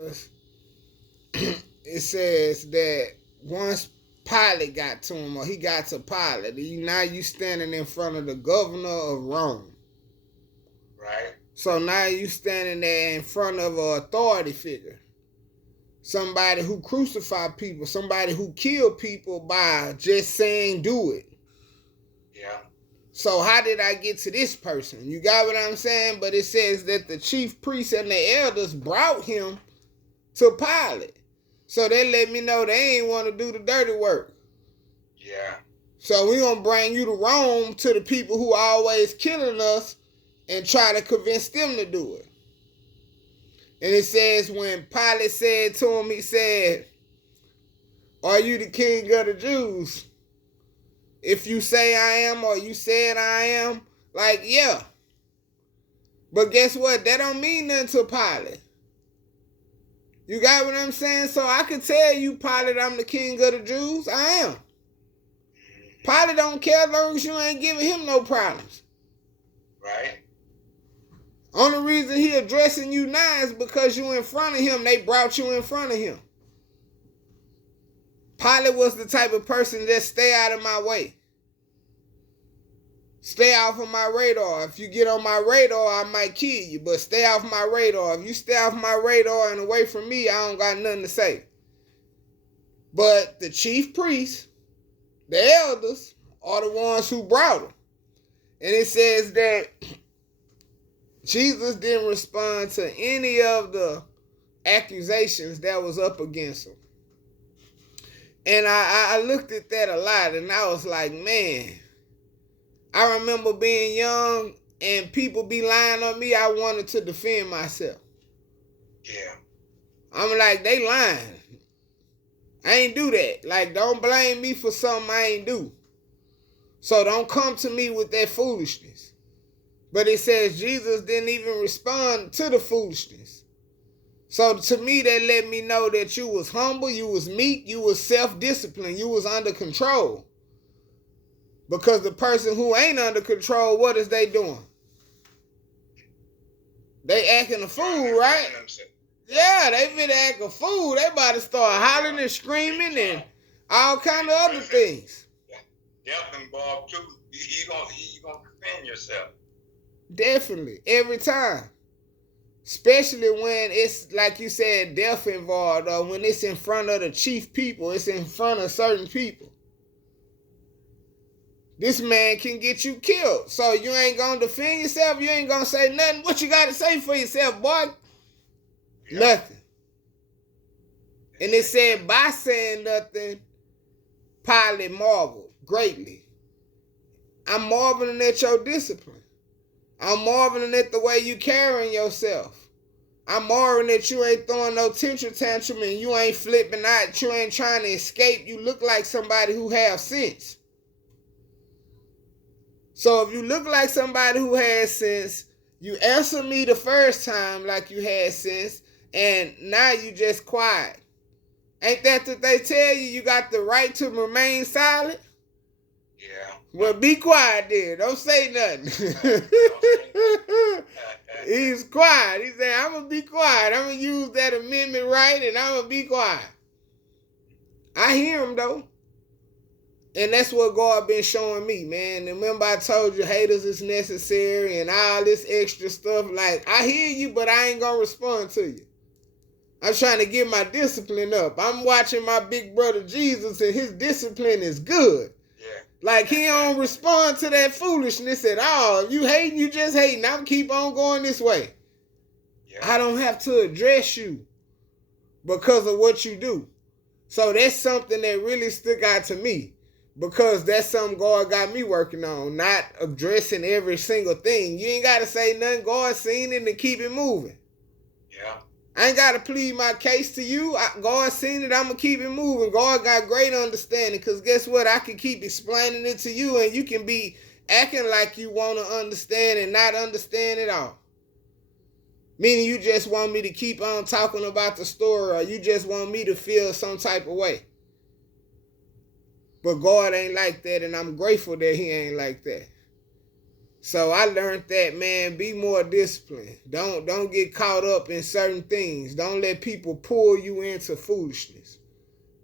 it says that once Pilate got to him, or he got to Pilate, now you standing in front of the governor of Rome. Right. So now you standing there in front of an authority figure. Somebody who crucified people, somebody who killed people by just saying do it. Yeah. So how did I get to this person? You got what I'm saying? But it says that the chief priests and the elders brought him to Pilate. So they let me know they ain't want to do the dirty work. Yeah. So we gonna bring you to Rome, to the people who are always killing us, and try to convince them to do it. And it says when Pilate said to him, he said, "Are you the king of the Jews? If you say I am, or you said I am," like, yeah. But guess what? That don't mean nothing to Pilate. You got what I'm saying? So I can tell you, Pilate, I'm the king of the Jews. I am. Pilate don't care as long as you ain't giving him no problems. Right. Only reason he addressing you now is because you in front of him. They brought you in front of him. Pilate was the type of person that stay out of my way. Stay off of my radar. If you get on my radar, I might kill you, but stay off my radar. If you stay off my radar and away from me, I don't got nothing to say. But the chief priests, the elders, are the ones who brought him. And it says that Jesus didn't respond to any of the accusations that was up against him. And I looked at that a lot, and I was like, man, I remember being young and people be lying on me. I wanted to defend myself. Yeah. I'm like, they lying. I ain't do that. Like, don't blame me for something I ain't do. So don't come to me with that foolishness. But it says Jesus didn't even respond to the foolishness. So to me, that let me know that you was humble, you was meek, you was self-disciplined, you was under control. Because the person who ain't under control, what is they doing? They acting a fool, right? Yeah, they been acting a fool. They about to start hollering and screaming and all kind of other things. Death involved too. You gonna defend yourself. Definitely, every time. Especially when it's, like you said, death involved, or when it's in front of the chief people, it's in front of certain people. This man can get you killed. So you ain't gonna defend yourself, you ain't gonna say nothing. What you gotta say for yourself, boy? Yeah. Nothing. And it said, by saying nothing, Pilate marveled greatly. I'm marveling at your discipline. I'm marveling at the way you carrying yourself. I'm marveling that you ain't throwing no temper tantrum and you ain't flipping out. You ain't trying to escape. You look like somebody who have sense. So if you look like somebody who has sense, you answer me the first time like you had sense, and now you just quiet. Ain't that what they tell you? You got the right to remain silent? Yeah. Well, be quiet then. Don't say nothing. He's quiet. He said, I'm going to be quiet. I'm going to use that amendment right, and I'm going to be quiet. I hear him, though. And that's what God been showing me, man. Remember I told you haters is necessary and all this extra stuff. Like, I hear you, but I ain't going to respond to you. I'm trying to get my discipline up. I'm watching my big brother Jesus, and his discipline is good. Yeah. Like, he don't respond to that foolishness at all. If you hating, you just hating. I'm keep on going this way. Yeah. I don't have to address you because of what you do. So that's something that really stuck out to me, because that's something God got me working on, not addressing every single thing. You ain't got to say nothing. God seen it and keep it moving. Yeah. I ain't got to plead my case to you. God seen it. I'm going to keep it moving. God got great understanding, because guess what? I can keep explaining it to you, and you can be acting like you want to understand and not understand at all. Meaning you just want me to keep on talking about the story, or you just want me to feel some type of way. But God ain't like that, and I'm grateful that he ain't like that. So I learned that, man, be more disciplined. Don't get caught up in certain things. Don't let people pull you into foolishness.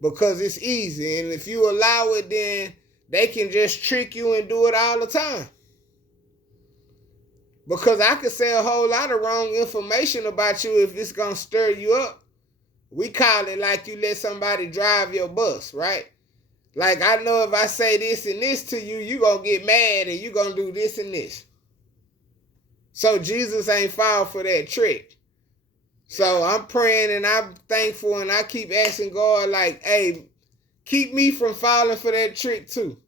Because it's easy. And if you allow it, then they can just trick you and do it all the time. Because I could say a whole lot of wrong information about you if it's going to stir you up. We call it like you let somebody drive your bus, right? Like, I know if I say this and this to you, you're going to get mad and you're going to do this and this. So Jesus ain't fall for that trick. So I'm praying and I'm thankful and I keep asking God, like, hey, keep me from falling for that trick too.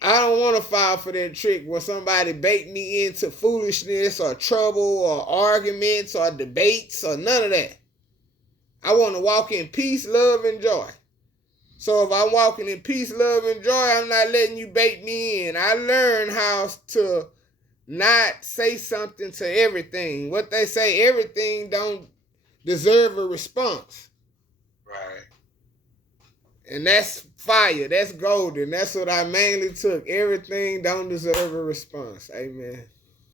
I don't want to fall for that trick where somebody bait me into foolishness or trouble or arguments or debates or none of that. I want to walk in peace, love, and joy. So if I'm walking in peace, love, and joy, I'm not letting you bait me in. I learned how to not say something to everything. What they say, everything don't deserve a response. Right. And that's fire. That's golden. That's what I mainly took. Everything don't deserve a response. Amen.